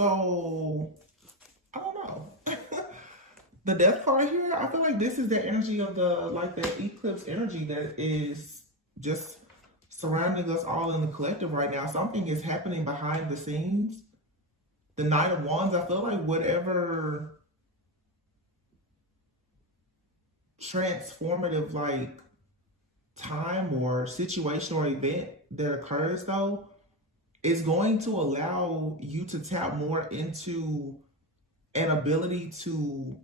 So, I don't know. The death card here, I feel like this is the energy of the eclipse energy that is just surrounding us all in the collective right now. Something is happening behind the scenes. The Knight of Wands, I feel like whatever transformative time or situation or event that occurs though is going to allow you to tap more into an ability to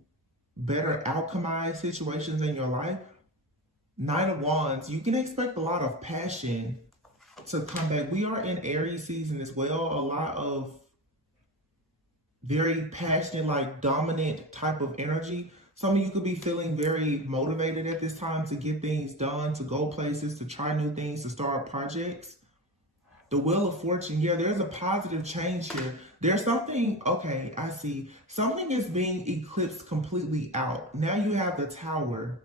better alchemize situations in your life. Knight of Wands, you can expect a lot of passion to come back. We are in Aries season as well. A lot of very passionate, dominant type of energy. Some of you could be feeling very motivated at this time to get things done, to go places, to try new things, to start projects. The Wheel of Fortune, yeah, there's a positive change here. There's something, okay, I see. Something is being eclipsed completely out. Now you have the Tower.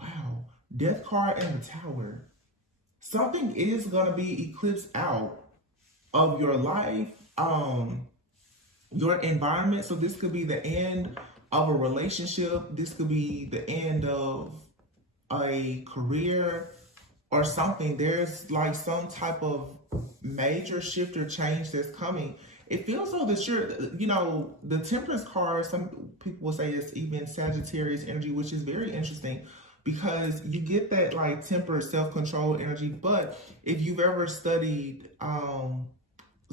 Wow, Death card and the Tower. Something is going to be eclipsed out of your life, your environment. So this could be the end of a relationship. This could be the end of a career or something. There's some type of major shift or change that's coming. It feels so that the Temperance card, some people will say it's even Sagittarius energy, which is very interesting because you get that tempered self-control energy. But if you've ever studied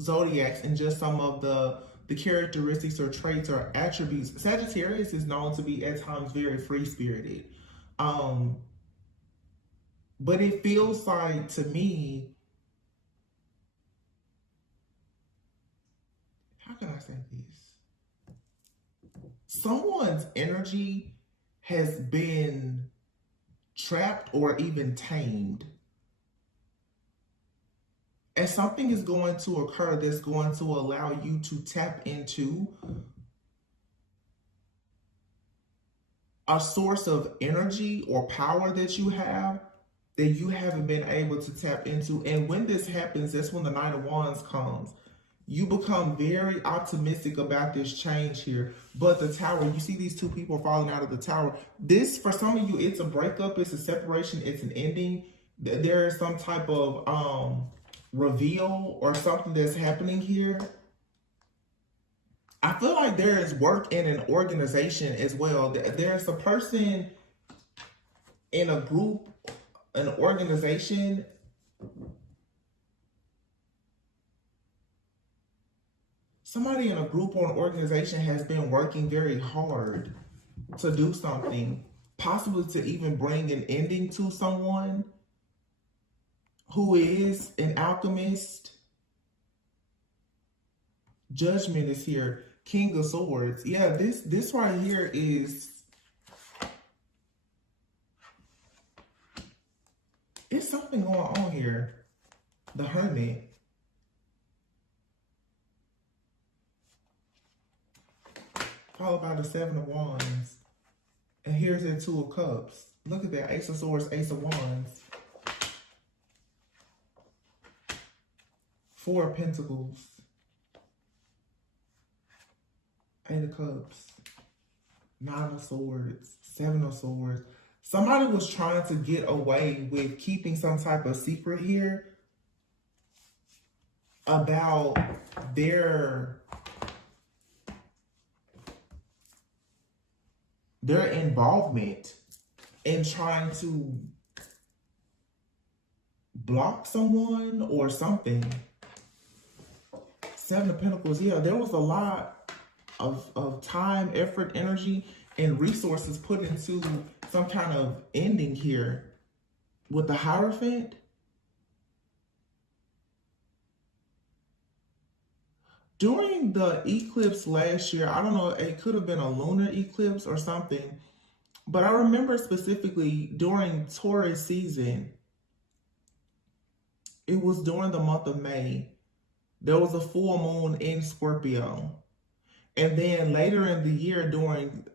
zodiacs and just some of the characteristics or traits or attributes, Sagittarius is known to be at times very free-spirited. But it feels like, to me, how can I say this? Someone's energy has been trapped or even tamed. And something is going to occur that's going to allow you to tap into a source of energy or power that you have that you haven't been able to tap into. And when this happens, that's when the Knight of Wands comes. You become very optimistic about this change here. But the Tower, you see these two people falling out of the Tower. This, for some of you, it's a breakup, it's a separation, it's an ending. There is some type of reveal or something that's happening here. I feel like there is work in an organization as well. There's a person in a group, an organization, somebody in a group or an organization has been working very hard to do something, possibly to even bring an ending to someone who is an alchemist. Judgment is here. King of Swords. Yeah, this right here is, it's something going on here. The Hermit. Followed by the Seven of Wands. And here's the Two of Cups. Look at that. Ace of Swords, Ace of Wands. Four of Pentacles. Eight of Cups. Nine of Swords. Seven of Swords. Somebody was trying to get away with keeping some type of secret here about their involvement in trying to block someone or something. Seven of Pentacles. Yeah, there was a lot of time, effort, energy, and resources put into some kind of ending here with the Hierophant. During the eclipse last year, I don't know, it could have been a lunar eclipse or something, but I remember specifically during Taurus season, it was during the month of May, there was a full moon in Scorpio. And then later in the year during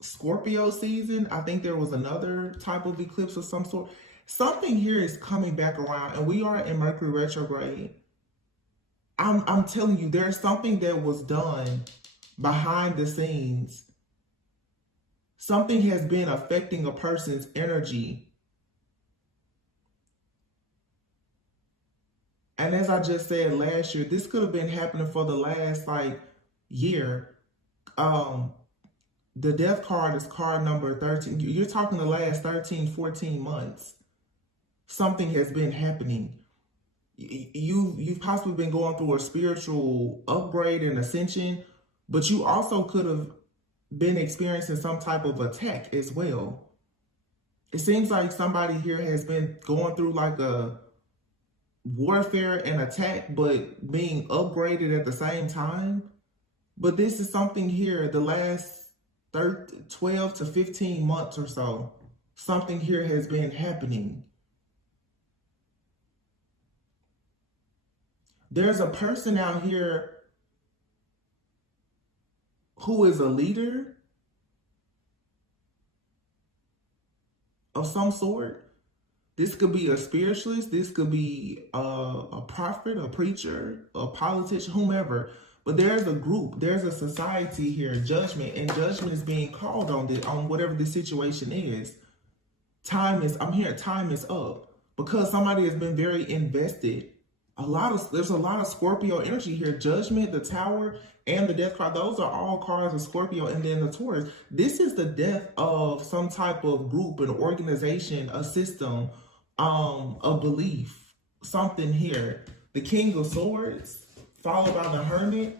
Scorpio season, I think there was another type of eclipse of some sort. Something here is coming back around, and we are in Mercury retrograde. I'm telling you, there's something that was done behind the scenes. Something has been affecting a person's energy. And as I just said last year, this could have been happening for the last like year. The death card is card number 13. You're talking the last 13, 14 months. Something has been happening. You've possibly been going through a spiritual upgrade and ascension, but you also could have been experiencing some type of attack as well. It seems like somebody here has been going through like a warfare and attack, but being upgraded at the same time. But this is something here, the last 12 to 15 months or so, something here has been happening. There's a person out here who is a leader of some sort. This could be a spiritualist. This could be a prophet, a preacher, a politician, whomever. But there's a group, there's a society here, judgment, and judgment is being called on whatever the situation is. Time is up because somebody has been very invested. There's a lot of Scorpio energy here. Judgment, the Tower, and the Death card. Those are all cards of Scorpio, and then the Taurus. This is the death of some type of group, an organization, a system, a belief, something here. The King of Swords, followed by the Hermit.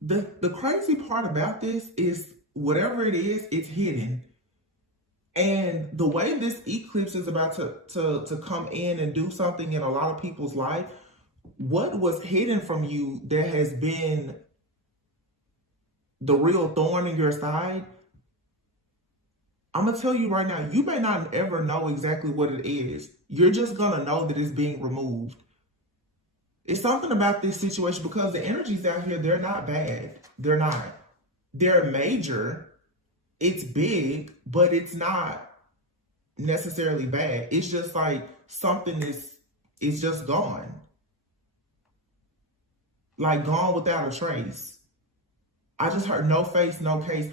The crazy part about this is whatever it is, it's hidden. And the way this eclipse is about to come in and do something in a lot of people's life, what was hidden from you that has been the real thorn in your side, I'm going to tell you right now, you may not ever know exactly what it is. You're just going to know that it's being removed. It's something about this situation because the energies out here, they're not bad. They're not. They're major. It's big, but it's not necessarily bad. It's just like something is just gone. Like gone without a trace. I just heard no face, no case.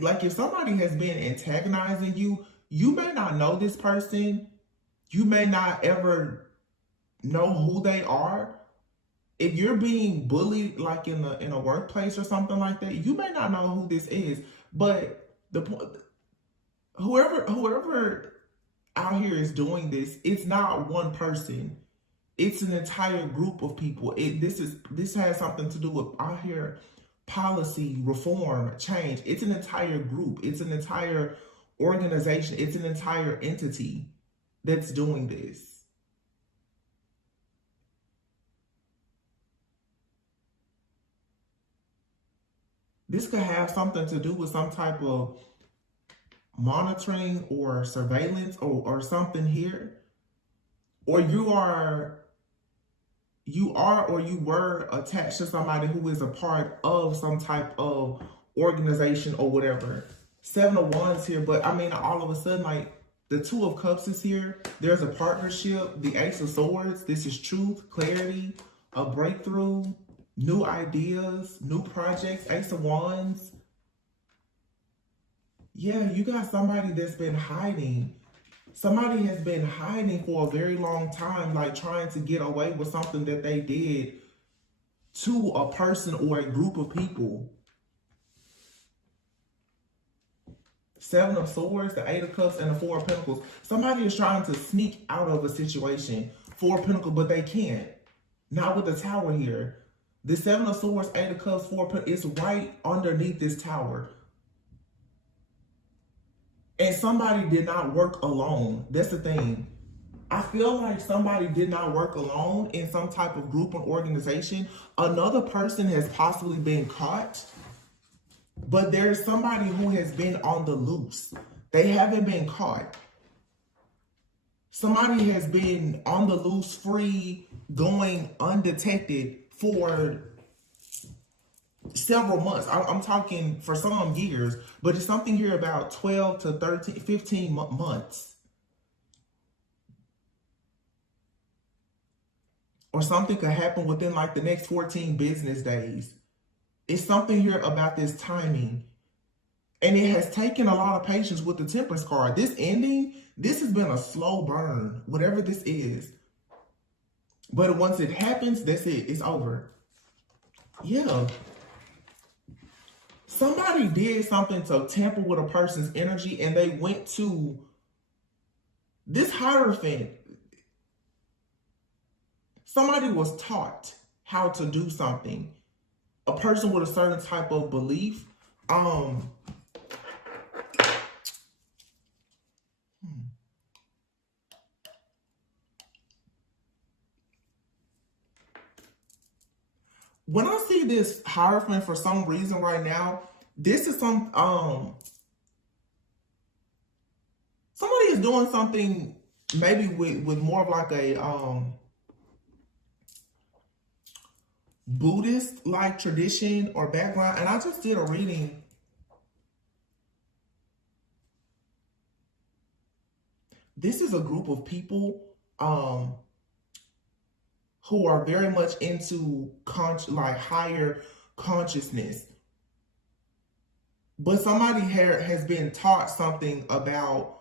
Like if somebody has been antagonizing you, you may not know this person. You may not ever know who they are. If you're being bullied like in a workplace or something like that, you may not know who this is. But whoever out here is doing this, it's not one person. It's an entire group of people. This has something to do with out here policy, reform, change. It's an entire group. It's an entire organization. It's an entire entity that's doing this. This could have something to do with some type of monitoring or surveillance or something here. Or you or you were attached to somebody who is a part of some type of organization or whatever. 7 of Wands here, but I mean, all of a sudden, like the 2 of Cups is here. There's a partnership. The Ace of Swords. This is truth, clarity, a breakthrough, new ideas, new projects. Ace of Wands. Yeah, you got somebody that's been hiding. Somebody has been hiding for a very long time, like trying to get away with something that they did to a person or a group of people. 7 of Swords, the 8 of Cups, and the 4 of Pentacles. Somebody is trying to sneak out of a situation. 4 of Pentacles, but they can't. Not with the Tower here. The 7 of Swords, 8 of Cups, 4 of Pentacles, it's right underneath this Tower. And somebody did not work alone. That's the thing. I feel like somebody did not work alone in some type of group or organization. Another person has possibly been caught, but there's somebody who has been on the loose. They haven't been caught. Somebody has been on the loose, free, going undetected for several months. I'm talking for some years, but it's something here about 12 to 13, 15 months. Or something could happen within like the next 14 business days. It's something here about this timing. And it has taken a lot of patience with the Temperance card. This ending, this has been a slow burn, whatever this is. But once it happens, that's it. It's over. Yeah. Somebody did something to tamper with a person's energy, and they went to this Hierophant. Somebody was taught how to do something. A person with a certain type of belief. When I see this Hierophant for some reason right now, this is some somebody is doing something maybe with more of like a Buddhist like tradition or background. And I just did a reading. This is a group of people who are very much into higher consciousness. But somebody here has been taught something about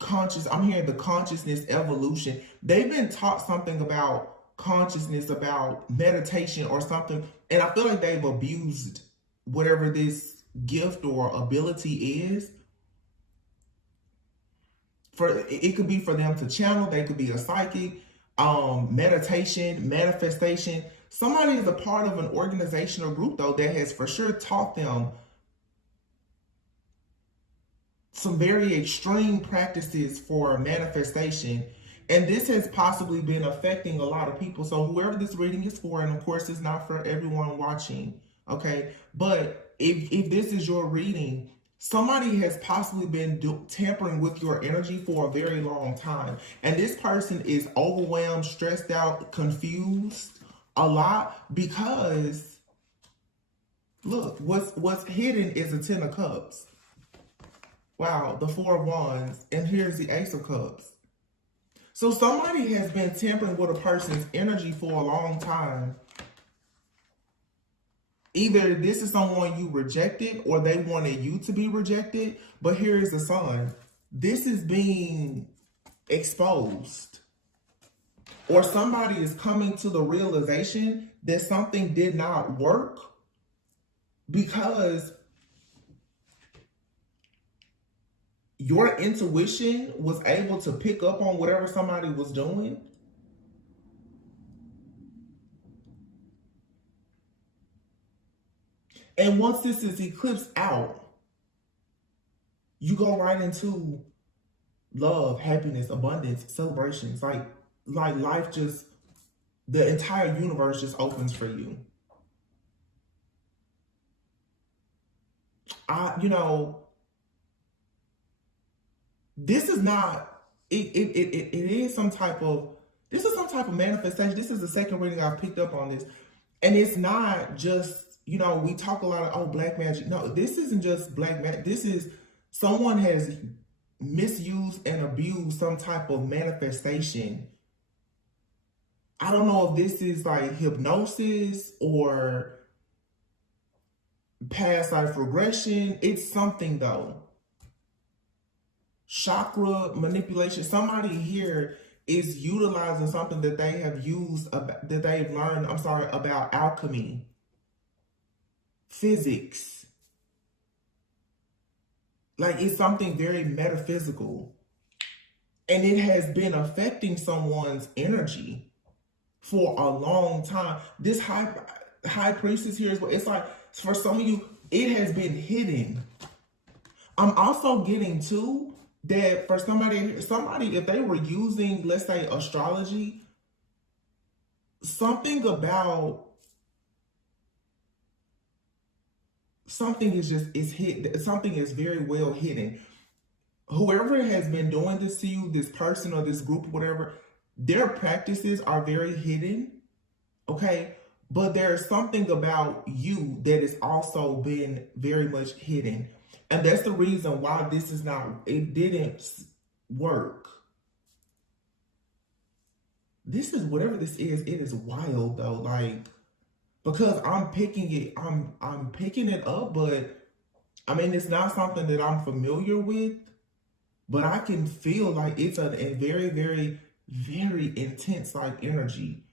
I'm hearing the consciousness evolution. They've been taught something about consciousness, about meditation or something. And I feel like they've abused whatever this gift or ability is. It could be for them to channel. They could be a psychic, meditation, manifestation. Somebody is a part of an organization or group though that has for sure taught them some very extreme practices for manifestation. And this has possibly been affecting a lot of people. So whoever this reading is for, and of course it's not for everyone watching, okay? But if this is your reading, somebody has possibly been tampering with your energy for a very long time. And this person is overwhelmed, stressed out, confused a lot because, look, what's hidden is the Ten of Cups. Wow, the Four of Wands, and here's the Ace of Cups. So somebody has been tampering with a person's energy for a long time. Either this is someone you rejected or they wanted you to be rejected, but here is the Sun. This is being exposed. Or somebody is coming to the realization that something did not work because your intuition was able to pick up on whatever somebody was doing. And once this is eclipsed out, you go right into love, happiness, abundance, celebrations. Like life just, the entire universe just opens for you. This is not, it is some type of, this is some type of manifestation. This is the second reading I've picked up on this. And it's not just, we talk a lot of, oh, black magic. No, this isn't just black magic. This is, someone has misused and abused some type of manifestation. I don't know if this is like hypnosis or past life regression. It's something though. Chakra manipulation. Somebody here is utilizing something that they have used, that they've learned, about alchemy, physics. Like it's something very metaphysical. And it has been affecting someone's energy for a long time. This high priestess here is what it's like. For some of you, it has been hidden. I'm also getting too that for somebody, if they were using, let's say, astrology, something is hidden. Something is very well hidden. Whoever has been doing this to you, this person or this group, whatever, their practices are very hidden, okay? But there's something about you that has also been very much hidden. And that's the reason why this is not, it didn't work. This is whatever this is, it is wild though. Like, because I'm picking it, I'm picking it up, but I mean it's not something that I'm familiar with, but I can feel like it's a very, very, very intense like energy.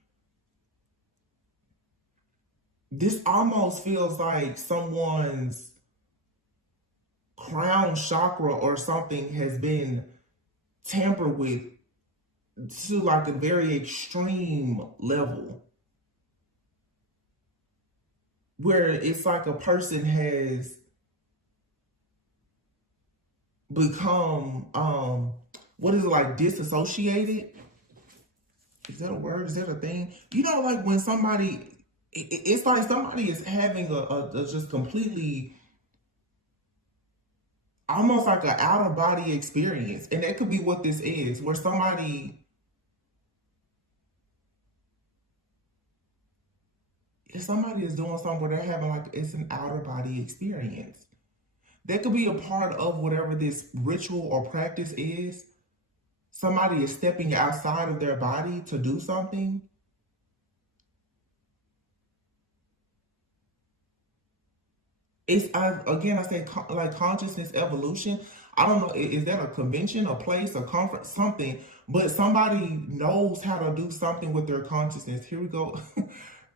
This almost feels like someone's crown chakra or something has been tampered with to like a very extreme level, where it's like a person has become what is it, like disassociated? Is that a word? Is that a thing? You know, like when somebody, it's like somebody is having a just completely, almost like an out of body experience. And that could be what this is, where somebody, if somebody is doing something where they're having like, it's an outer body experience. That could be a part of whatever this ritual or practice is. Somebody is stepping outside of their body to do something. It's, again, I say like consciousness evolution. I don't know, is that a convention, a place, a conference, something? But somebody knows how to do something with their consciousness. Here we go.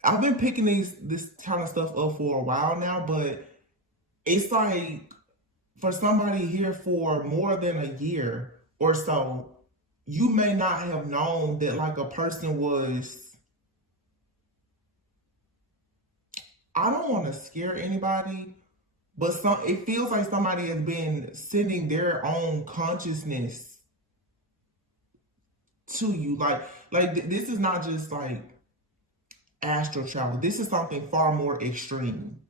I've been picking this kind of stuff up for a while now, but it's like for somebody here for more than a year or so, you may not have known that like a person was, I don't want to scare anybody, but it feels like somebody has been sending their own consciousness to you. Like this is not just like astral travel. This is something far more extreme.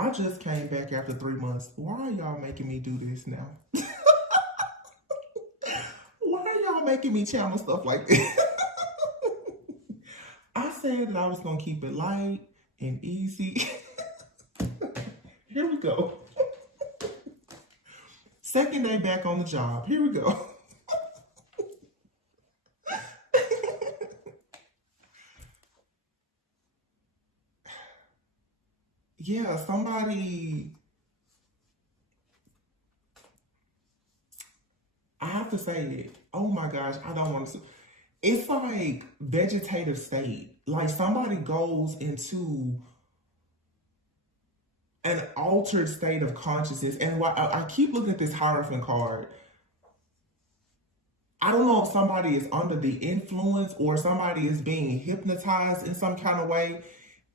I just came back after 3 months. Why are y'all making me do this now? Why are y'all making me channel stuff like this? I said that I was going to keep it light and easy. Here we go. Second day back on the job. Here we go. Yeah, somebody, I have to say it. Oh my gosh, I don't want to. It's like vegetative state. Like somebody goes into an altered state of consciousness. And I keep looking at this Hierophant card. I don't know if somebody is under the influence or somebody is being hypnotized in some kind of way,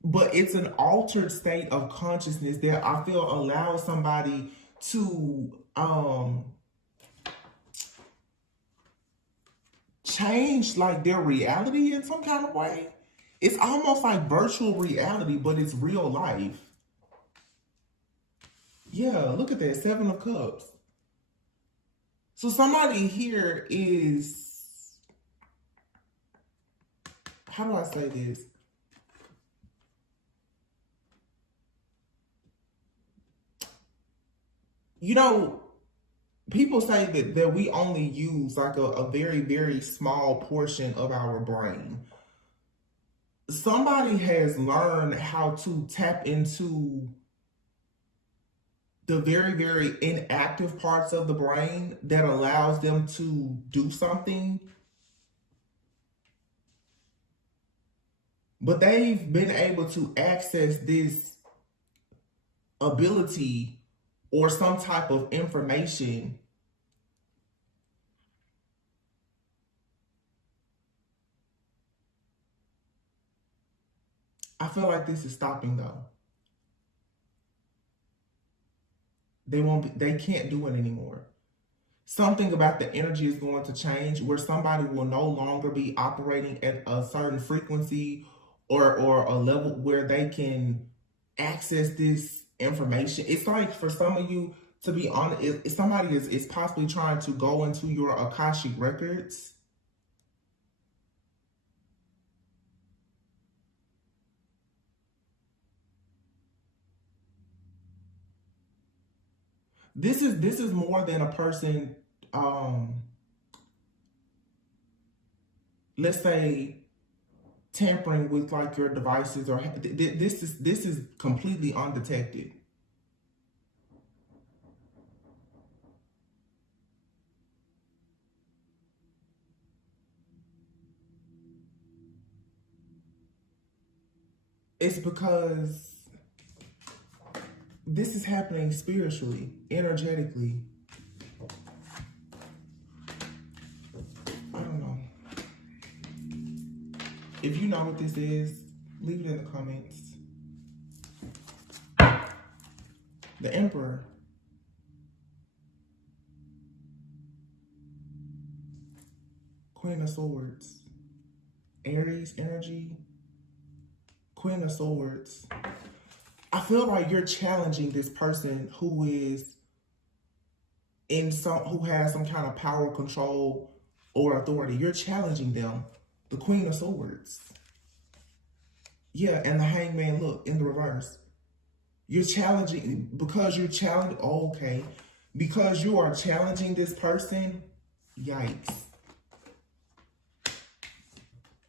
but it's an altered state of consciousness that I feel allows somebody to change like their reality in some kind of way. It's almost like virtual reality, but it's real life. Yeah, look at that, 7 of Cups. So somebody here is, how do I say this? You know, people say that we only use like a very, very small portion of our brain. Somebody has learned how to tap into the very, very inactive parts of the brain that allows them to do something. But they've been able to access this ability or some type of information. I feel like this is stopping though. They can't do it anymore. Something about the energy is going to change where somebody will no longer be operating at a certain frequency or a level where they can access this information. It's like for some of you, to be honest, if somebody is possibly trying to go into your Akashic records. This is more than a person, let's say, tampering with like your devices, or this is completely undetected. It's because this is happening spiritually, energetically. I don't know. If you know what this is, leave it in the comments. The Emperor. Queen of Swords. Aries energy. Queen of Swords. I feel like you're challenging this person who is who has some kind of power, control, or authority. You're challenging them. The Queen of Swords. Yeah, and the Hangman, look, in the reverse. You're challenging, because you're challenging, okay. Because you are challenging this person, yikes.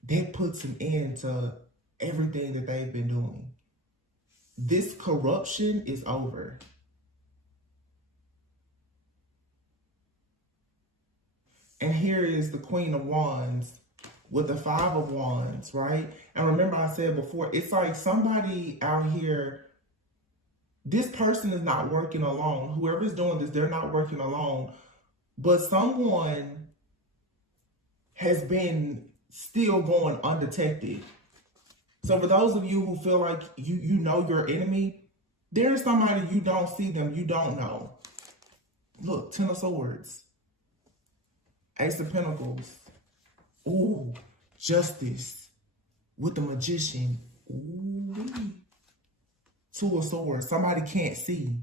That puts an end to everything that they've been doing. This corruption is over. And here is the Queen of Wands with the Five of Wands, right? And remember I said before, it's like somebody out here, this person is not working alone. Whoever's doing this, they're not working alone. But someone has been still going undetected. So for those of you who feel like you know your enemy, there's somebody you don't see them, you don't know. Look, Ten of Swords. Ace of Pentacles. Ooh, Justice with the Magician. Ooh. Two of Swords. Somebody can't see.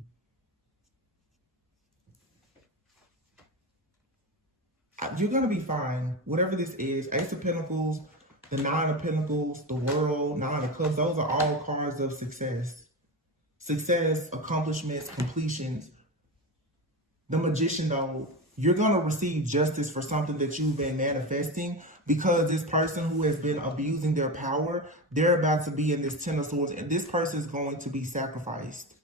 You're going to be fine. Whatever this is. Ace of Pentacles, the Nine of Pentacles, the World, Nine of Cups. Those are all cards of success. Success, accomplishments, completions. The Magician, though, you're going to receive justice for something that you've been manifesting, because this person who has been abusing their power, they're about to be in this Ten of Swords, and this person is going to be sacrificed.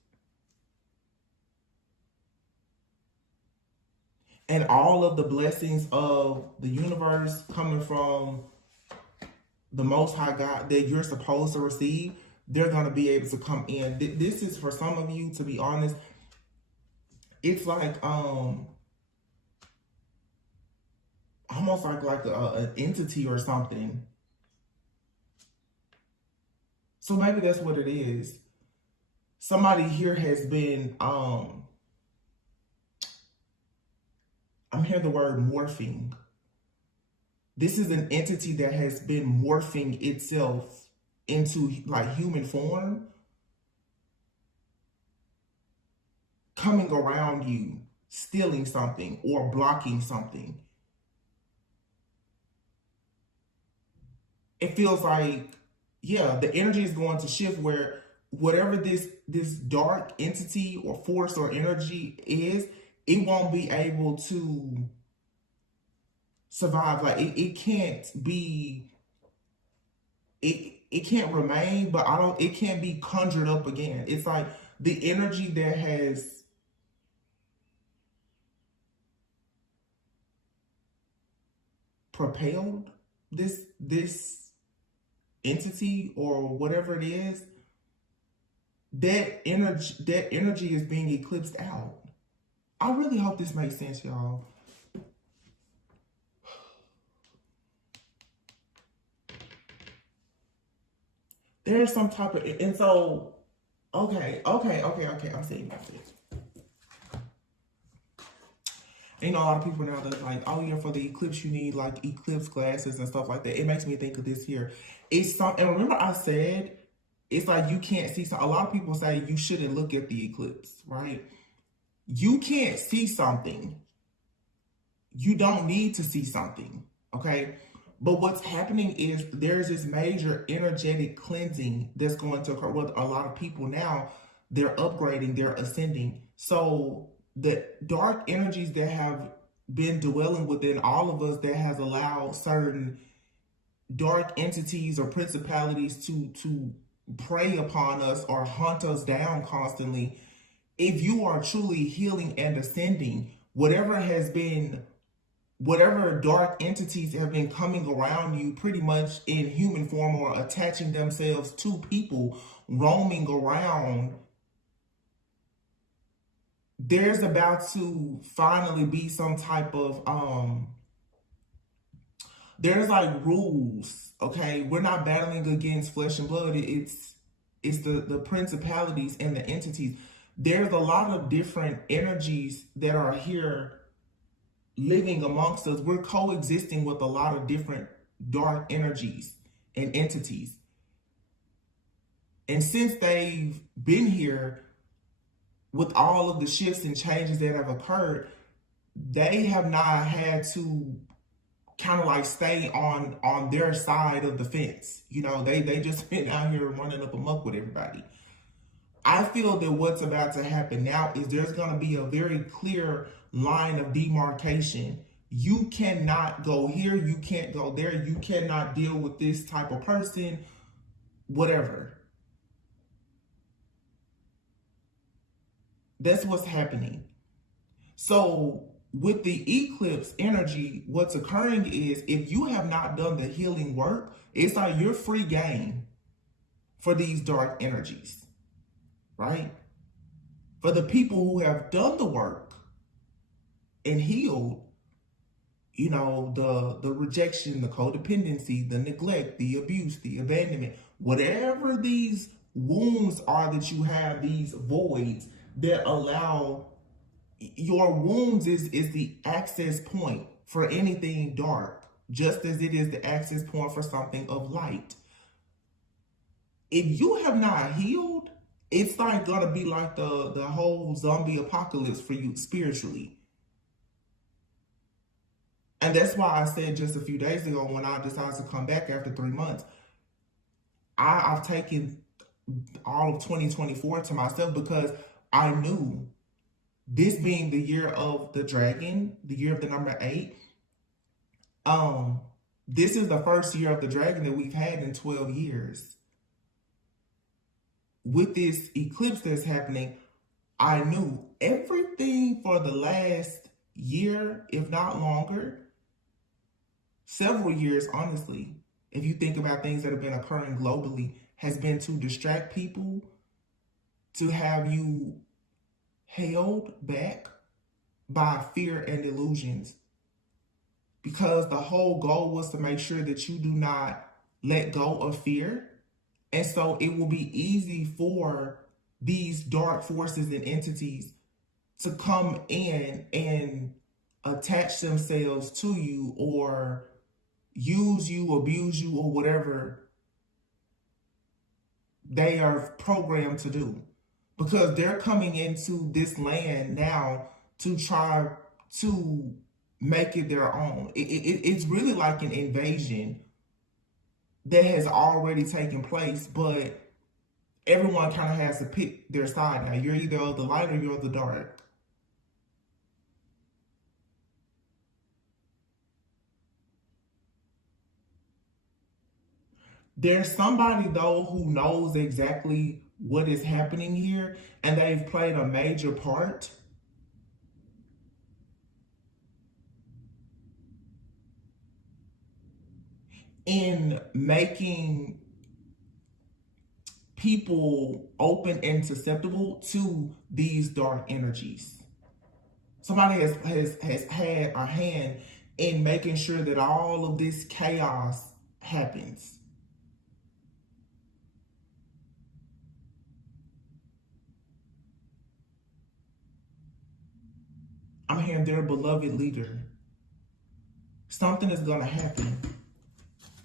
And all of the blessings of the universe coming from the Most High God that you're supposed to receive, they're going to be able to come in. This is, for some of you, to be honest, it's like almost like an entity or something. So maybe that's what it is. Somebody here has been, I'm hearing the word morphing. This is an entity that has been morphing itself into like human form, coming around you, stealing something or blocking something. It feels like, yeah, the energy is going to shift where whatever this dark entity or force or energy is, it won't be able to survive. Like it can't be, it can't remain, but it can't be conjured up again. It's like the energy that has propelled this entity or whatever it is, that energy is being eclipsed out. I really hope this makes sense, y'all. There's some type of, and so, okay, I'm seeing it. You know, a lot of people now that's like, oh yeah, for the eclipse you need like eclipse glasses and stuff like that. It makes me think of this here. It's some, and remember I said It's like you can't see. So a lot of people say you shouldn't look at the eclipse, right? You can't see something. You don't need to see something, okay? But what's happening is there's this major energetic cleansing that's going to occur with a lot of people now. They're upgrading, they're ascending. So the dark energies that have been dwelling within all of us, that has allowed certain dark entities or principalities to prey upon us or hunt us down constantly. If you are truly healing and ascending, whatever dark entities have been coming around you pretty much in human form or attaching themselves to people, roaming around, there's about to finally be some type of there's like rules, okay? We're not battling against flesh and blood. It's the principalities and the entities. There's a lot of different energies that are here living amongst us. We're coexisting with a lot of different dark energies and entities. And since they've been here with all of the shifts and changes that have occurred, they have not had to kind of like stay on their side of the fence. You know, they just been out here running up amok with everybody. I feel that what's about to happen now is there's going to be a very clear line of demarcation. You cannot go here, you can't go there, you cannot deal with this type of person, whatever. That's what's happening. So with the eclipse energy, what's occurring is if you have not done the healing work, it's like you're free game for these dark energies, right? For the people who have done the work and healed, you know, the rejection, the codependency, the neglect, the abuse, the abandonment, whatever these wounds are that you have, these voids that allow your wounds is the access point for anything dark, just as it is the access point for something of light. If you have not healed, it's like gonna be like the whole zombie apocalypse for you spiritually. And that's why I said just a few days ago when I decided to come back after 3 months, I've taken all of 2024 to myself because I knew this being the year of the dragon, the year of the number 8, this is the first year of the dragon that we've had in 12 years. With this eclipse that's happening, I knew everything for the last year, if not longer, several years, honestly, if you think about things that have been occurring globally, has been to distract people, to have you held back by fear and illusions, because the whole goal was to make sure that you do not let go of fear. And so it will be easy for these dark forces and entities to come in and attach themselves to you or use you, abuse you, or whatever they are programmed to do. Because they're coming into this land now to try to make it their own. It's really like an invasion that has already taken place, but everyone kind of has to pick their side now. You're either of the light or you're of the dark. There's somebody, though, who knows exactly what is happening here, and they've played a major part in making people open and susceptible to these dark energies. Somebody has had a hand in making sure that all of this chaos happens. I'm hearing their beloved leader. Something is going to happen.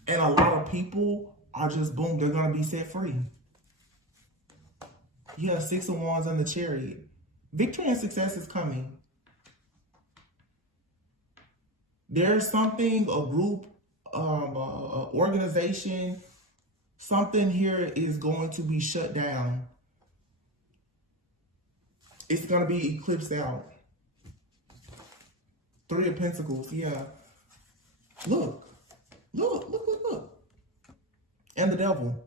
And a lot of people are just, boom, they're going to be set free. Yeah, Six of Wands and the Chariot. Victory and success is coming. There's something, a group, a organization, something here is going to be shut down. It's going to be eclipsed out. Three of Pentacles, yeah. Look. Look, look, look, look. And the Devil.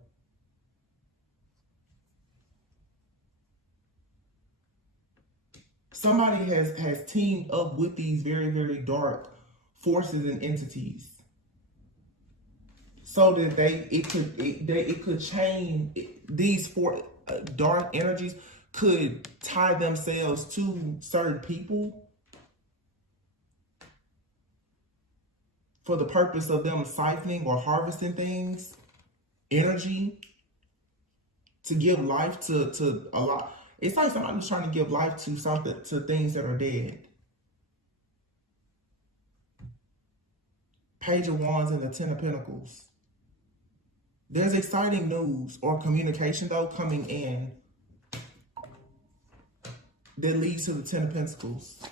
Somebody has teamed up with these very, very dark forces and entities, so that it could change. These four dark energies could tie themselves to certain people for the purpose of them siphoning or harvesting things, energy, to give life to a lot. It's like somebody's trying to give life to something, to things that are dead. Page of Wands and the Ten of Pentacles. There's exciting news or communication, though, coming in that leads to the Ten of Pentacles.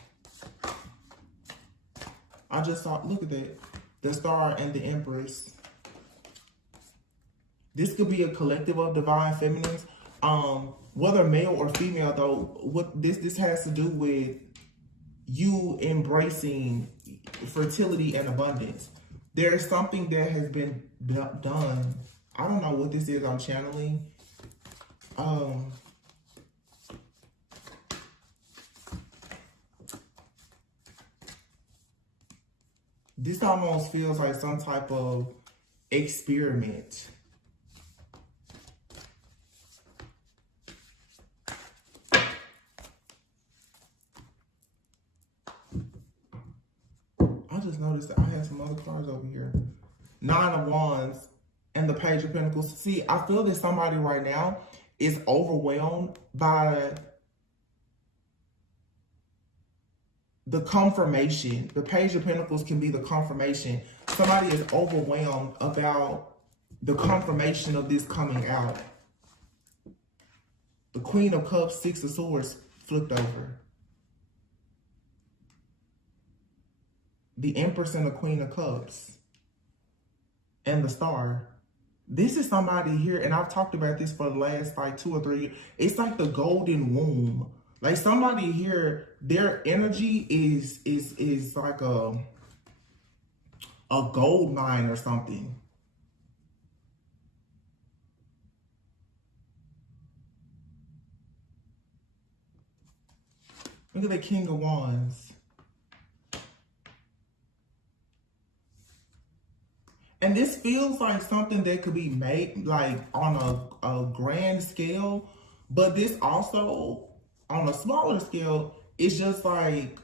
I just saw, look at that. The Star and the Empress. This could be a collective of divine feminines. Whether male or female, though, what this has to do with you embracing fertility and abundance. There's something that has been done. I don't know what this is I'm channeling. This almost feels like some type of experiment. I just noticed that I had some other cards over here. Nine of Wands and the Page of Pentacles. See, I feel that somebody right now is overwhelmed by the confirmation. The Page of Pentacles can be the confirmation. Somebody is overwhelmed about the confirmation of this coming out. The Queen of Cups, Six of Swords flipped over. The Empress and the Queen of Cups. And the Star. This is somebody here, and I've talked about this for the last like 2 or 3 years. It's like the golden womb. Like somebody here, their energy is like a gold mine or something. Look at the King of Wands. And this feels like something that could be made like on a grand scale, but this also on a smaller scale, it's just like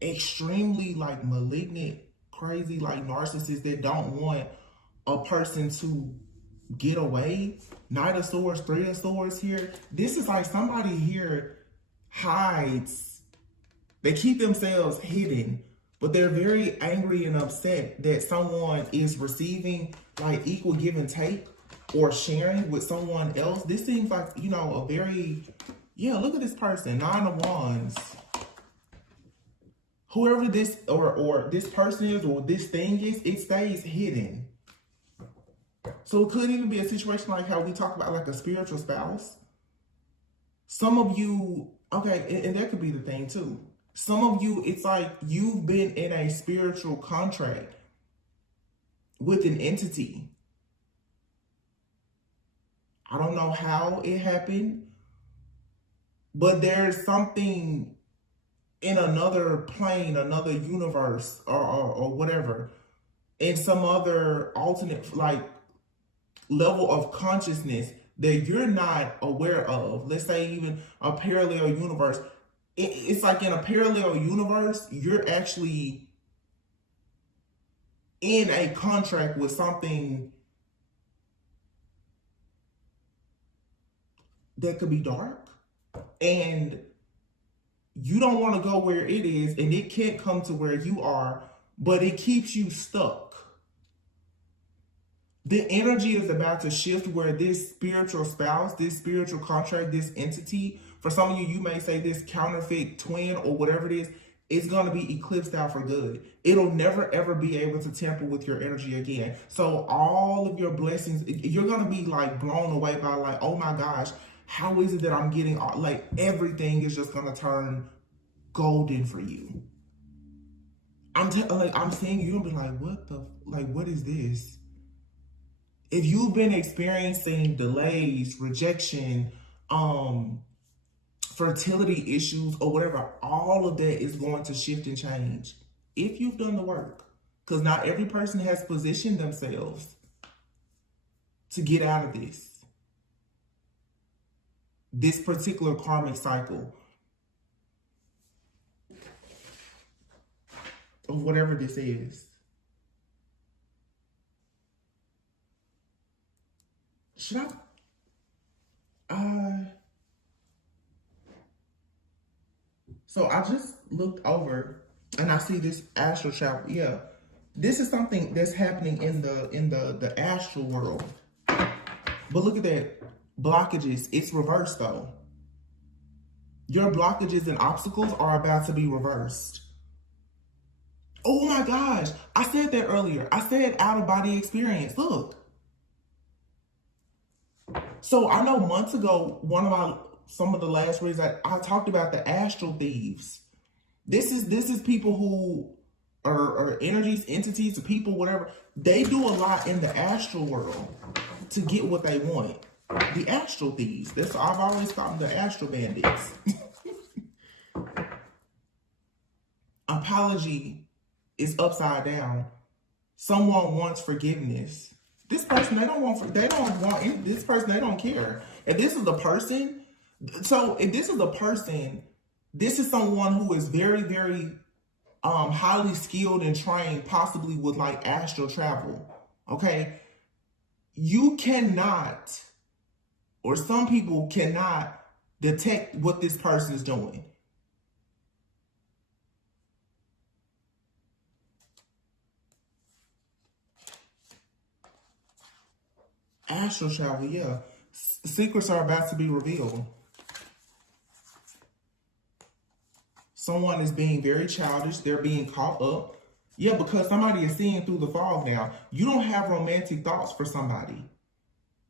extremely like malignant, crazy, like narcissists that don't want a person to get away. Knight of Swords, Three of Swords here. This is like somebody here hides. They keep themselves hidden, but they're very angry and upset that someone is receiving like equal give and take or sharing with someone else. This seems like, you know, a very, yeah, look at this person, Nine of Wands. Whoever this or this person is or this thing is, it stays hidden. So it could even be a situation like how we talk about like a spiritual spouse. Some of you, okay, and that could be the thing too. Some of you, it's like you've been in a spiritual contract with an entity. I don't know how it happened, but there's something in another plane, another universe, or whatever, in some other alternate like level of consciousness that you're not aware of. Let's say even a parallel universe. It's like in a parallel universe, you're actually in a contract with something that could be dark, and you don't want to go where it is, and it can't come to where you are, but it keeps you stuck. The energy is about to shift where this spiritual spouse, this spiritual contract, this entity, for some of you, you may say this counterfeit twin or whatever it is going to be eclipsed out for good. It'll never, ever be able to tamper with your energy again. So all of your blessings, you're going to be like blown away by like, oh my gosh, how is it that I'm getting, like everything is just going to turn golden for you. I'm seeing you're going to be like, what is this? If you've been experiencing delays, rejection, fertility issues, or whatever, all of that is going to shift and change if you've done the work. Because not every person has positioned themselves to get out of this particular karmic cycle of whatever this is. Should I? So I just looked over and I see this astral travel. Yeah, this is something that's happening in the astral world. But look at that, blockages. It's reversed though. Your blockages and obstacles are about to be reversed. Oh my gosh, I said that earlier. I said out of body experience. Look. So I know months ago, some of the last reads I talked about the astral thieves. This is people who are energies, entities, people, whatever. They do a lot in the astral world to get what they want. The astral thieves. I've always called them the astral bandits. Apology is upside down. Someone wants forgiveness. This person, they don't want this person, they don't care. If this is the person, this is someone who is very, very highly skilled and trained, possibly with like astral travel. Okay. You cannot, or some people cannot detect what this person is doing. Astral travel, yeah. Secrets are about to be revealed. Someone is being very childish. They're being caught up. Yeah, because somebody is seeing through the fog now. You don't have romantic thoughts for somebody.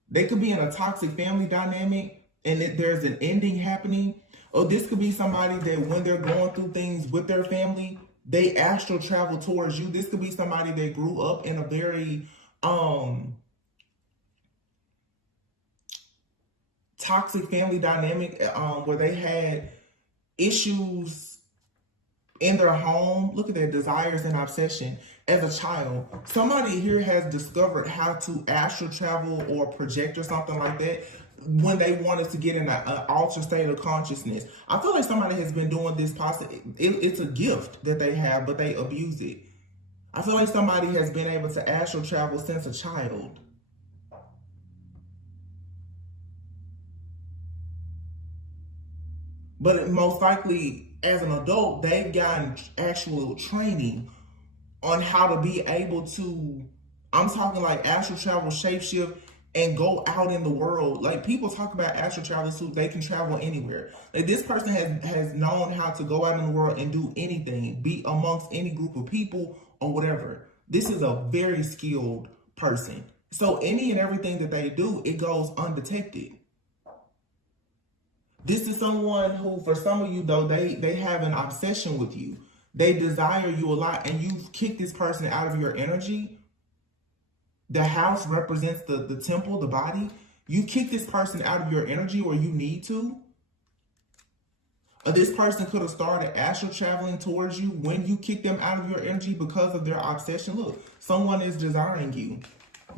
They could be in a toxic family dynamic and there's an ending happening. Or this could be somebody that when they're going through things with their family, they astral travel towards you. This could be somebody that grew up in a very toxic family dynamic where they had issues in their home. Look at their desires and obsession as a child. Somebody here has discovered how to astral travel or project or something like that when they wanted to get in an altered state of consciousness. I feel like somebody has been doing this it's a gift that they have, but they abuse it. I feel like somebody has been able to astral travel since a child. But most likely, as an adult, they've gotten actual training on how to be able to, I'm talking like astral travel, shapeshift, and go out in the world. Like people talk about astral travel, so they can travel anywhere. Like this person has known how to go out in the world and do anything, be amongst any group of people or whatever. This is a very skilled person. So any and everything that they do, it goes undetected. This is someone who, for some of you though, they have an obsession with you. They desire you a lot, and you've kicked this person out of your energy. The house represents the temple, the body. You kick this person out of your energy, or you need to. Or this person could have started astral traveling towards you when you kick them out of your energy because of their obsession. Look, someone is desiring you.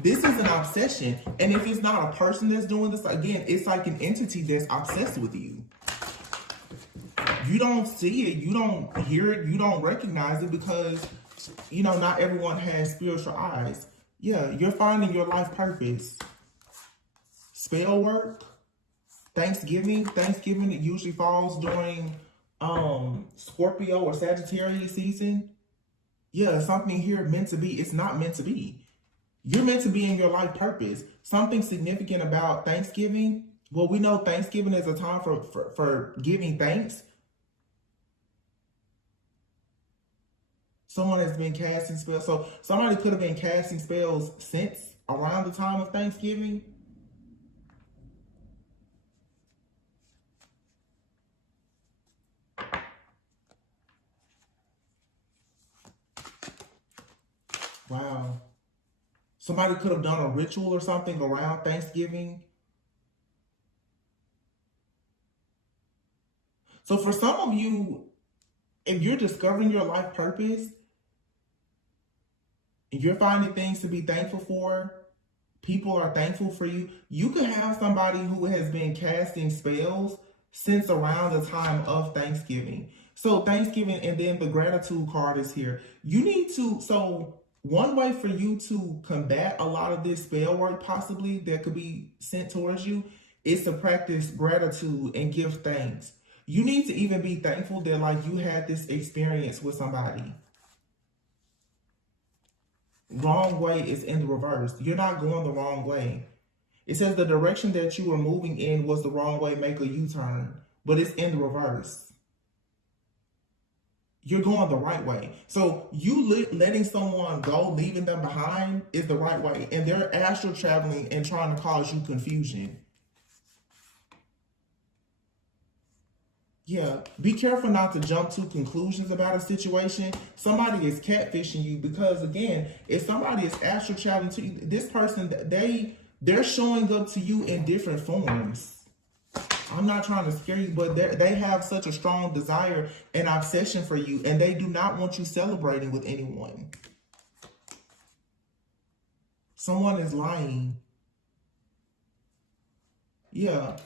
This is an obsession. And if it's not a person that's doing this, again, it's like an entity that's obsessed with you. You don't see it, you don't hear it, you don't recognize it because, you know, not everyone has spiritual eyes. Yeah, you're finding your life purpose. Spell work, Thanksgiving, it usually falls during Scorpio or Sagittarius season. Yeah, something here meant to be, it's not meant to be. You're meant to be in your life purpose. Something significant about Thanksgiving. Well, we know Thanksgiving is a time for giving thanks. Someone has been casting spells. So somebody could have been casting spells since around the time of Thanksgiving. Wow. Somebody could have done a ritual or something around Thanksgiving. So for some of you, if you're discovering your life purpose, and you're finding things to be thankful for, people are thankful for you, you could have somebody who has been casting spells since around the time of Thanksgiving. So Thanksgiving, and then the gratitude card is here. You need to, so one way for you to combat a lot of this spell work possibly that could be sent towards you is to practice gratitude and give thanks. You need to even be thankful that like you had this experience with somebody. Wrong way is in the reverse. You're not going the wrong way. It says the direction that you were moving in was the wrong way, make a U-turn. But it's in the reverse. You're going the right way. So you letting someone go, leaving them behind is the right way. And they're astral traveling and trying to cause you confusion. Yeah, be careful not to jump to conclusions about a situation. Somebody is catfishing you because, again, if somebody is astral traveling to you, this person, they're showing up to you in different forms. I'm not trying to scare you, but they have such a strong desire and obsession for you, and they do not want you celebrating with anyone. Someone is lying. Yeah.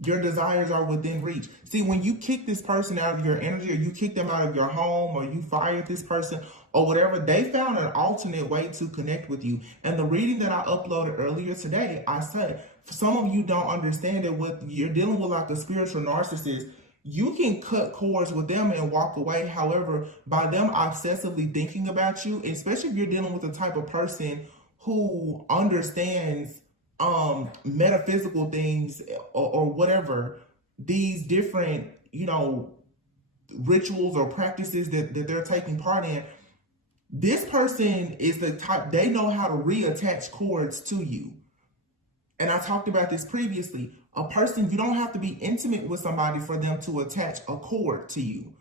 Your desires are within reach. See, when you kick this person out of your energy, or you kick them out of your home, or you fired this person, or whatever, they found an alternate way to connect with you. And the reading that I uploaded earlier today, I said, some of you don't understand it. With you're dealing with like a spiritual narcissist, you can cut cords with them and walk away. However, by them obsessively thinking about you, especially if you're dealing with the type of person who understands metaphysical things or whatever, these different, rituals or practices that they're taking part in, this person is the type, they know how to reattach cords to you. And I talked about this previously. A person, you don't have to be intimate with somebody for them to attach a cord to you.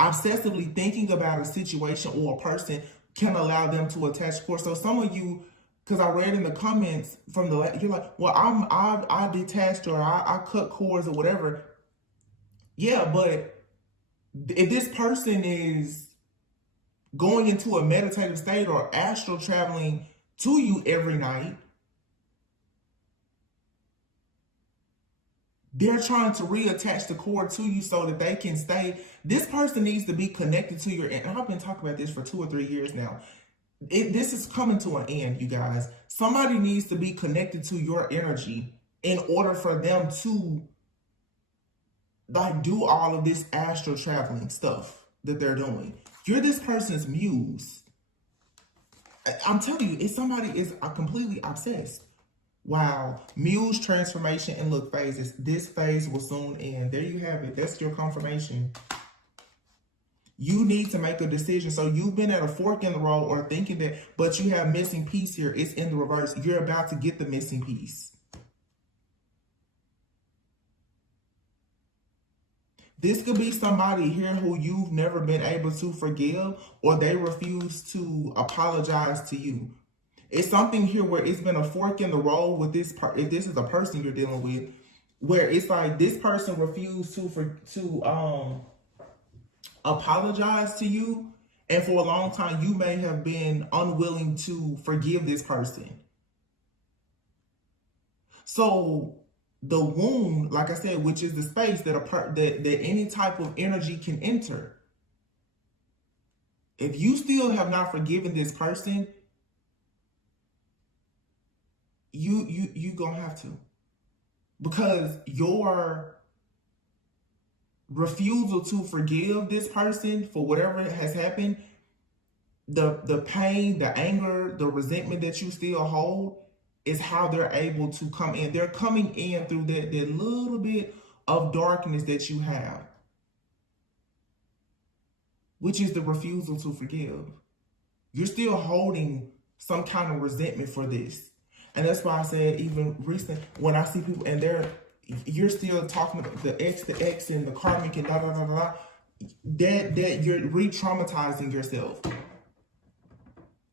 Obsessively thinking about a situation or a person can allow them to attach cords. So some of you, because I read in the comments from you're like, well, I detached, or I cut cords or whatever. Yeah, but if this person is going into a meditative state or astral traveling to you every night, they're trying to reattach the cord to you so that they can stay. This person needs to be connected to your, and I've been talking about this for 2 or 3 years now. This is coming to an end, you guys. Somebody needs to be connected to your energy in order for them to like do all of this astral traveling stuff that they're doing. You're this person's muse. I'm telling you, if somebody is completely obsessed. Wow. Muse transformation and look phases. This phase will soon end. There you have it. That's your confirmation. You need to make a decision. So you've been at a fork in the road or thinking that, but you have missing piece here. It's in the reverse. You're about to get the missing piece. This could be somebody here who you've never been able to forgive, or they refuse to apologize to you. It's something here where it's been a fork in the road with this part. If this is a person you're dealing with, where it's like this person refused to apologize to you, and for a long time you may have been unwilling to forgive this person. So the wound, like I said, which is the space that any type of energy can enter. If you still have not forgiven this person, you gonna have to, because your refusal to forgive this person for whatever has happened, the pain, the anger, the resentment that you still hold is how they're able to come in. They're coming in through that little bit of darkness that you have, which is the refusal to forgive. You're still holding some kind of resentment for this. And that's why I said, even recent, when I see people and you're still talking about the ex and the karmic and da da da da, that you're re-traumatizing yourself.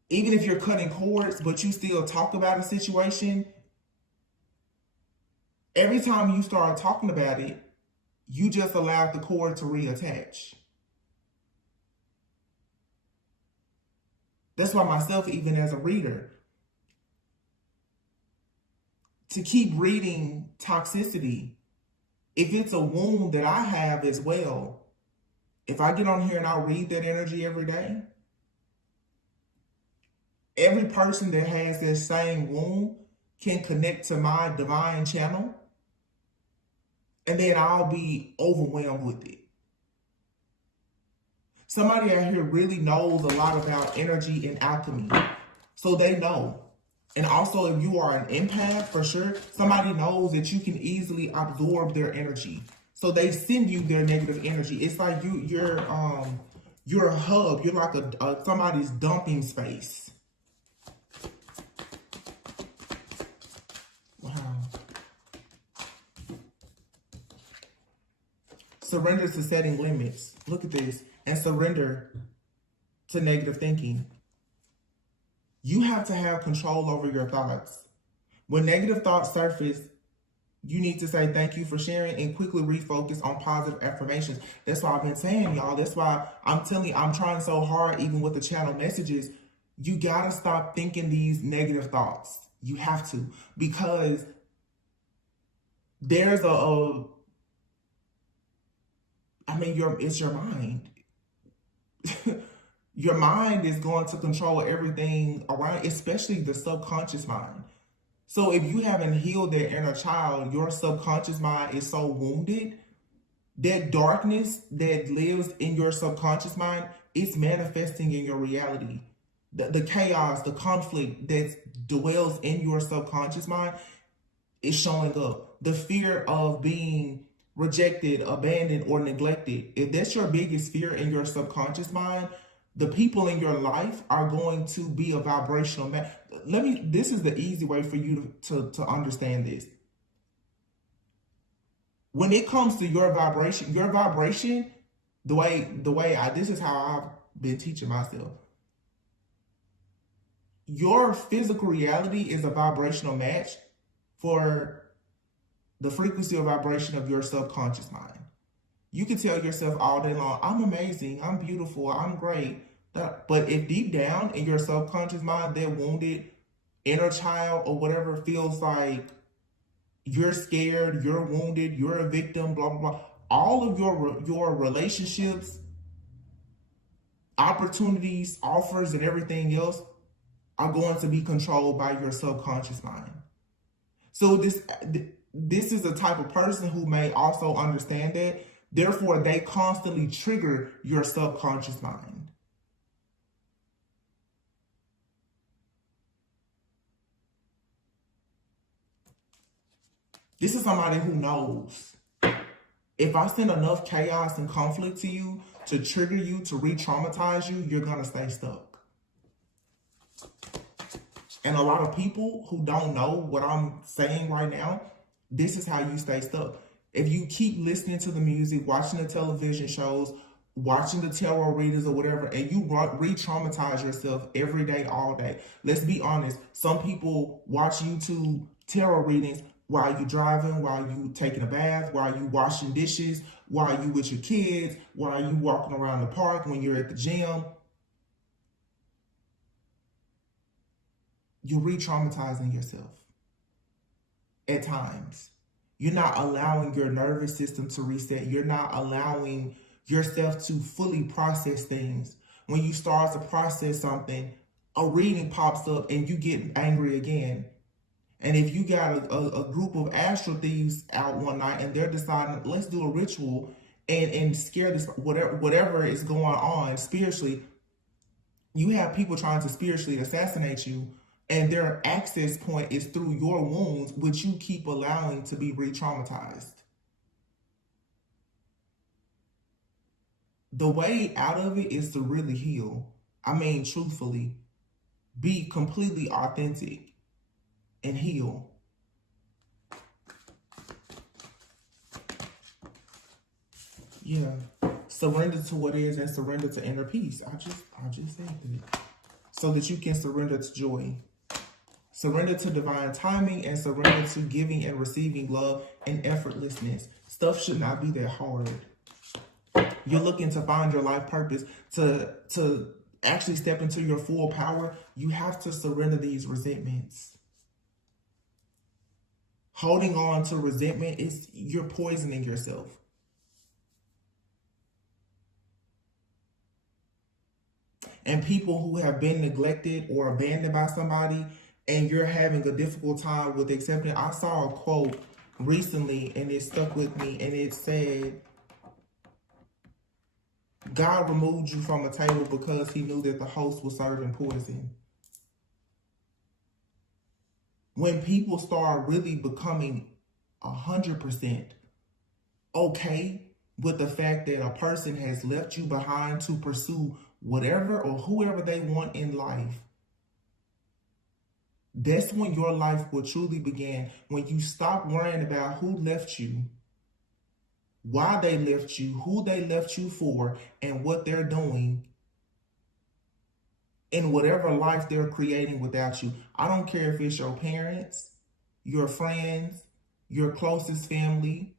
Even if you're cutting cords, but you still talk about a situation, every time you start talking about it, you just allowed the cord to reattach. That's why myself, even as a reader, to keep reading toxicity, if it's a wound that I have as well, if I get on here and I read that energy every day, every person that has that same wound can connect to my divine channel, and then I'll be overwhelmed with it. Somebody out here really knows a lot about energy and alchemy, so they know. And also, if you are an empath, for sure, somebody knows that you can easily absorb their energy. So they send you their negative energy. It's like you're a hub. You're like somebody's dumping space. Wow. Surrender to setting limits. Look at this. And surrender to negative thinking. You have to have control over your thoughts. When negative thoughts surface, you need to say thank you for sharing and quickly refocus on positive affirmations. That's why I've been saying, y'all. That's why I'm telling you, I'm trying so hard, even with the channel messages. You got to stop thinking these negative thoughts. You have to. Because there's it's your mind. Your mind is going to control everything around, especially the subconscious mind. So if you haven't healed that inner child, your subconscious mind is so wounded, that darkness that lives in your subconscious mind is manifesting in your reality. The chaos, the conflict that dwells in your subconscious mind is showing up. The fear of being rejected, abandoned, or neglected. If that's your biggest fear in your subconscious mind, the people in your life are going to be a vibrational match. This is the easy way for you to understand this. When it comes to your vibration, this is how I've been teaching myself. Your physical reality is a vibrational match for the frequency or vibration of your subconscious mind. You can tell yourself all day long, I'm amazing, I'm beautiful, I'm great. But if deep down in your subconscious mind, that wounded inner child or whatever feels like you're scared, you're wounded, you're a victim, blah, blah, blah. All of your relationships, opportunities, offers, and everything else are going to be controlled by your subconscious mind. So this is the type of person who may also understand that. Therefore, they constantly trigger your subconscious mind. This is somebody who knows. If I send enough chaos and conflict to you, to trigger you, to re-traumatize you, you're going to stay stuck. And a lot of people who don't know what I'm saying right now, this is how you stay stuck. If you keep listening to the music, watching the television shows, watching the tarot readers or whatever, and you re-traumatize yourself every day, all day. Let's be honest. Some people watch YouTube tarot readings while you driving, while you taking a bath, while you washing dishes, while you with your kids, while you walking around the park, when you're at the gym. You're re-traumatizing yourself at times. You're not allowing your nervous system to reset. You're not allowing yourself to fully process things. When you start to process something, a reading pops up and you get angry again. And if you got a group of astral thieves out one night and they're deciding, let's do a ritual and scare this, whatever is going on spiritually, You have people trying to spiritually assassinate you, and their access point is through your wounds, which you keep allowing to be re-traumatized. The way out of it is to really heal. I mean, truthfully, be completely authentic and heal. Yeah. Surrender to what is and surrender to inner peace. I just said that. So that you can surrender to joy. Surrender to divine timing and surrender to giving and receiving love and effortlessness. Stuff should not be that hard. You're looking to find your life purpose, to actually step into your full power. You have to surrender these resentments. Holding on to resentment is you're poisoning yourself. And people who have been neglected or abandoned by somebody, and you're having a difficult time with accepting. I saw a quote recently and it stuck with me, and it said, God removed you from a table because he knew that the host was serving poison. When people start really becoming 100% okay with the fact that a person has left you behind to pursue whatever or whoever they want in life, that's when your life will truly begin. When you stop worrying about who left you, why they left you, who they left you for, and what they're doing in whatever life they're creating without you. I don't care if it's your parents, your friends, your closest family,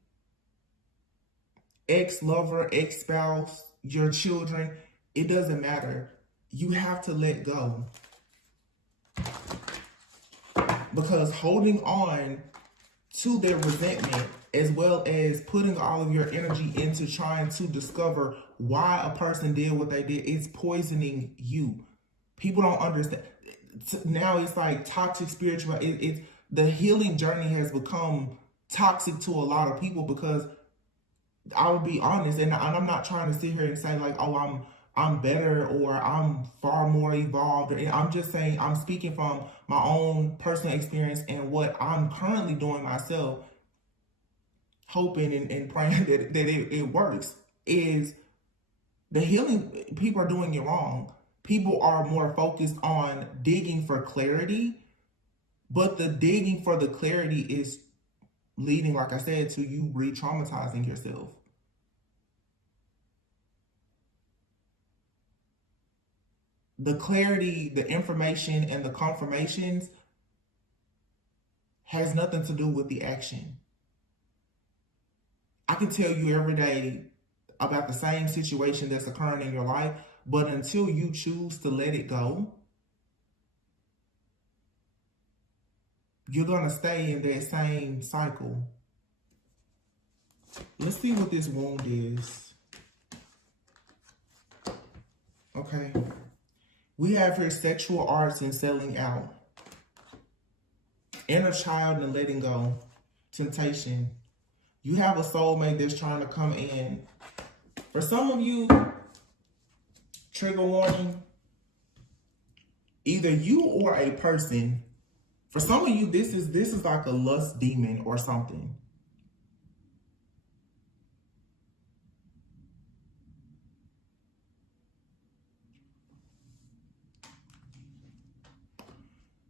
ex-lover, ex-spouse, your children. It doesn't matter. You have to let go. Because holding on to their resentment, as well as putting all of your energy into trying to discover why a person did what they did, it's poisoning you. People don't understand. Now it's like toxic spiritual. The healing journey has become toxic to a lot of people, because I will be honest, and I'm not trying to sit here and say like, oh, I'm better or I'm far more evolved. I'm just saying, I'm speaking from my own personal experience and what I'm currently doing myself, hoping and praying that it works, is the healing. People are doing it wrong. People are more focused on digging for clarity, but the digging for the clarity is leading, like I said, to you re-traumatizing yourself. The clarity, the information, and the confirmations has nothing to do with the action. I can tell you every day about the same situation that's occurring in your life, but until you choose to let it go, you're going to stay in that same cycle. Let's see what this wound is. Okay. We have here sexual arts and selling out. Inner child and letting go. Temptation. You have a soulmate that's trying to come in. For some of you, trigger warning, either you or a person. For some of you, this is like a lust demon or something.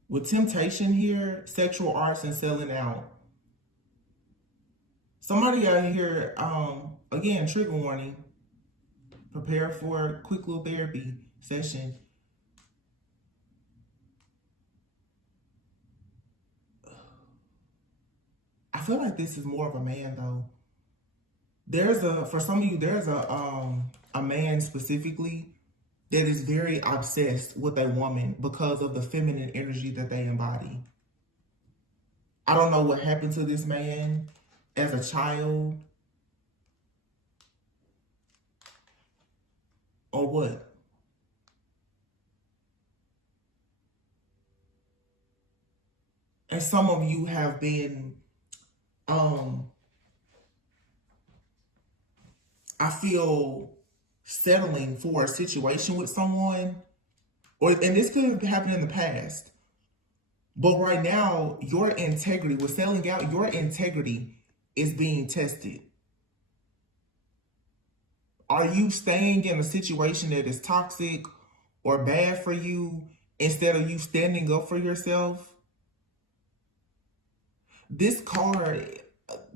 With temptation here, sexual arts and selling out. Somebody out here, again, trigger warning. Prepare for a quick little therapy session. I feel like this is more of a man though. For some of you, there's a man specifically that is very obsessed with a woman because of the feminine energy that they embody. I don't know what happened to this man as a child or what. And some of you have been, I feel, settling for a situation with someone and this could have happened in the past. But right now, your integrity, with selling out, your integrity is being tested. Are you staying in a situation that is toxic or bad for you instead of you standing up for yourself? This card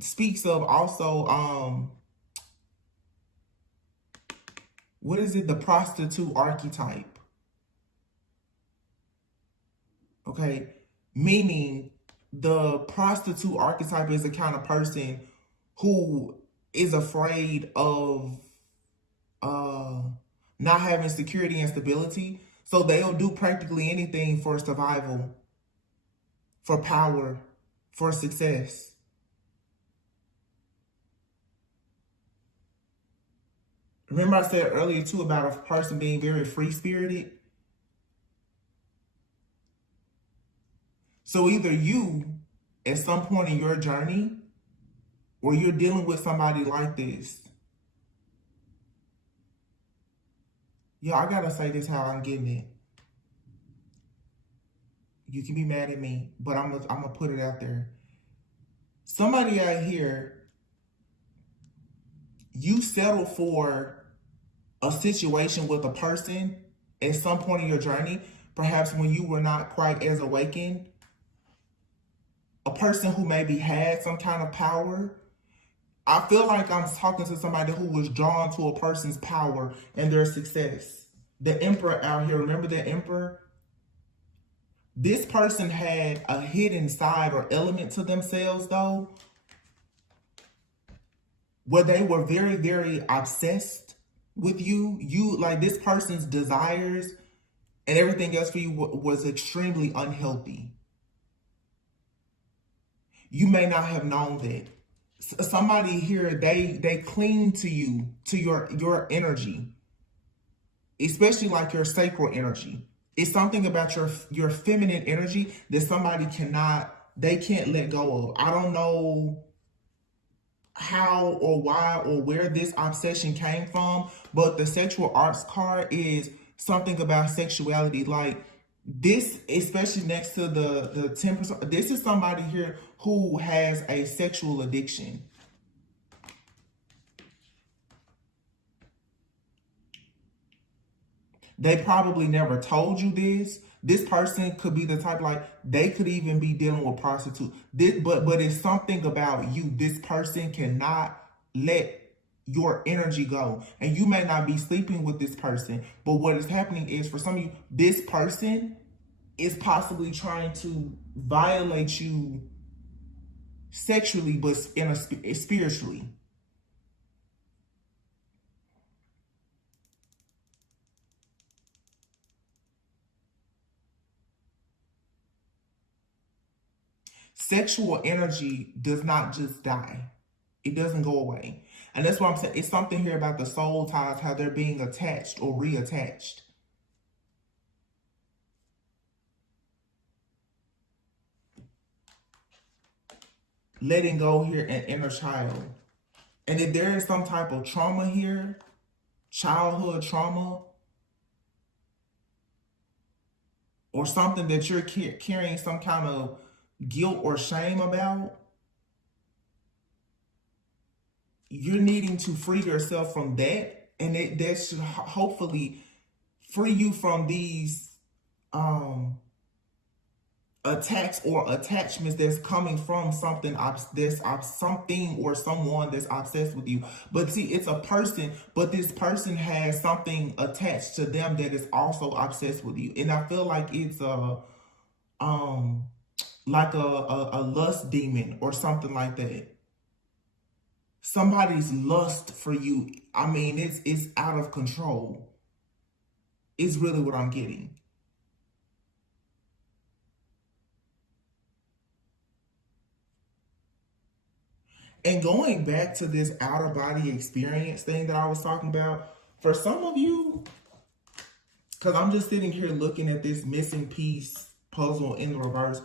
speaks of also, what is it? The prostitute archetype. Okay. Meaning the prostitute archetype is the kind of person who is afraid of not having security and stability. So they'll do practically anything for survival, for power, for success. Remember I said earlier too about a person being very free-spirited? So either you, at some point in your journey, or you're dealing with somebody like this. Yo, I gotta say this how I'm getting it. You can be mad at me, but I'm gonna put it out there. Somebody out here, you settle for a situation with a person at some point in your journey, perhaps when you were not quite as awakened, a person who maybe had some kind of power. I feel like I'm talking to somebody who was drawn to a person's power and their success. The Emperor out here, remember the Emperor? This person had a hidden side or element to themselves, though, where they were very, very obsessed with you. Like this person's desires and everything else for you was extremely unhealthy. You may not have known that. Somebody here, they cling to you, to your energy, especially like your sacral energy. It's something about your feminine energy that somebody they can't let go of. I don't know how or why or where this obsession came from, but the sexual arts card is something about sexuality. Like this, especially next to the 10%, this is somebody here who has a sexual addiction. They probably never told you this. This person could be the type, like they could even be dealing with prostitute. But it's something about you. This person cannot let your energy go. And you may not be sleeping with this person, but what is happening is, for some of you, this person is possibly trying to violate you sexually, but spiritually. Sexual energy does not just die. It doesn't go away. And that's what I'm saying. It's something here about the soul ties, how they're being attached or reattached. Letting go here and inner child. And if there is some type of trauma here, childhood trauma, or something that you're carrying some kind of guilt or shame about, you're needing to free yourself from that. And that should hopefully free you from these attacks or attachments that's coming from something something or someone that's obsessed with you. But see, it's a person, but this person has something attached to them that is also obsessed with you. And I feel like it's a lust demon or something like that. Somebody's lust for you. I mean, it's out of control. It's really what I'm getting. And going back to this outer body experience thing that I was talking about, for some of you, because I'm just sitting here looking at this missing piece puzzle in the reverse.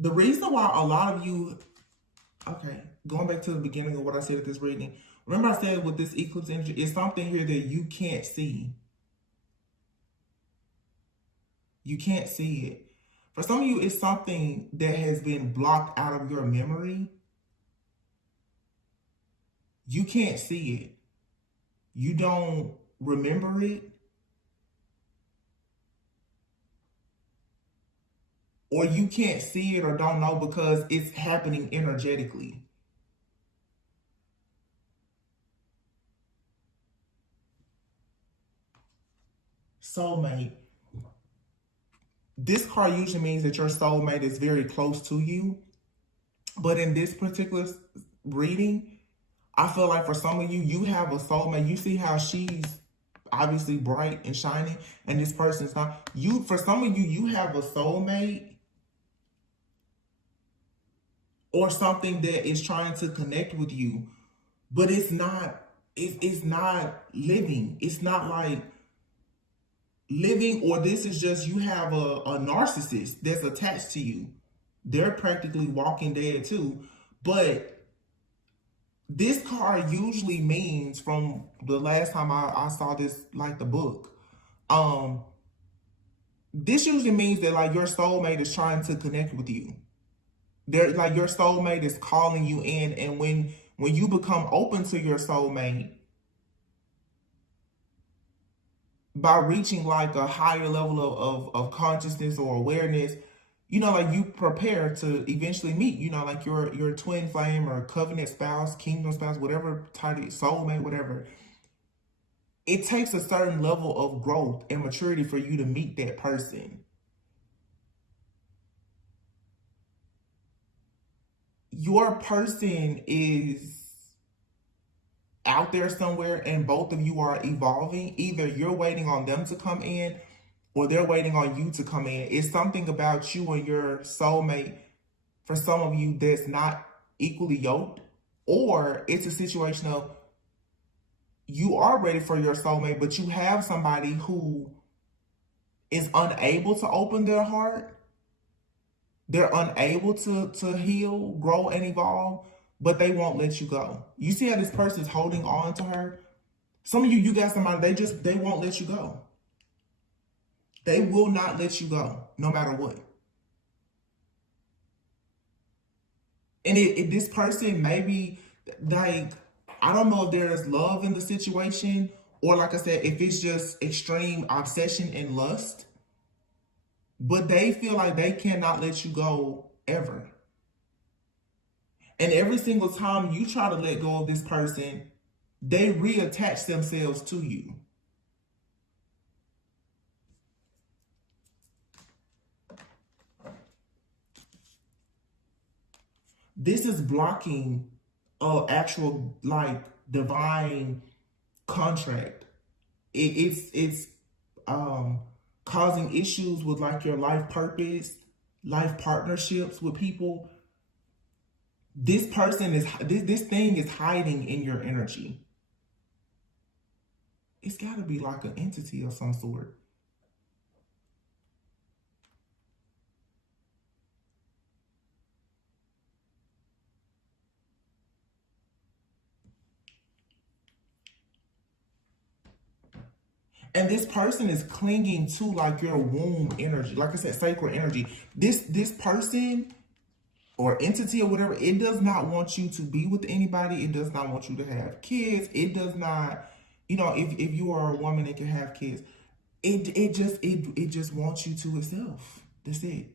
The reason why a lot of you, okay, going back to the beginning of what I said at this reading, Remember I said with this eclipse energy, it's something here that you can't see. You can't see it. For some of you, it's something that has been blocked out of your memory. You can't see it. You don't remember it. Or you can't see it or don't know because it's happening energetically. Soulmate. This card usually means that your soulmate is very close to you. But in this particular reading, I feel like for some of you, you have a soulmate. You see how she's obviously bright and shining, and this person's not. For some of you, you have a soulmate or something that is trying to connect with you, but it's not living. It's not like living, or this is just you have a narcissist that's attached to you. They're practically walking dead too. But this card usually means, from the last time I saw this, like the book, this usually means that like your soulmate is trying to connect with you. They're like your soulmate is calling you in, and when you become open to your soulmate by reaching like a higher level of consciousness or awareness, you know, like you prepare to eventually meet, you know, like your twin flame or covenant spouse, kingdom spouse, whatever title, soulmate, whatever. It takes a certain level of growth and maturity for you to meet that person. Your person is out there somewhere and both of you are evolving. Either you're waiting on them to come in or they're waiting on you to come in. It's something about you and your soulmate, for some of you, that's not equally yoked. Or it's a situation of you are ready for your soulmate, but you have somebody who is unable to open their heart. They're unable to heal, grow, and evolve, but they won't let you go. You see how this person is holding on to her? Some of you got somebody, they won't let you go. They will not let you go, no matter what. And this person maybe, like, I don't know if there's love in the situation, or like I said, if it's just extreme obsession and lust, but they feel like they cannot let you go ever. And every single time you try to let go of this person, they reattach themselves to you. This is blocking actual like divine contract. It's causing issues with like your life purpose, life partnerships with people. This person is, this thing is hiding in your energy. It's got to be like an entity of some sort. And this person is clinging to like your womb energy. Like I said, sacred energy. This person or entity or whatever, it does not want you to be with anybody. It does not want you to have kids. It does not, you know, if you are a woman that can have kids, it just wants you to itself. That's it.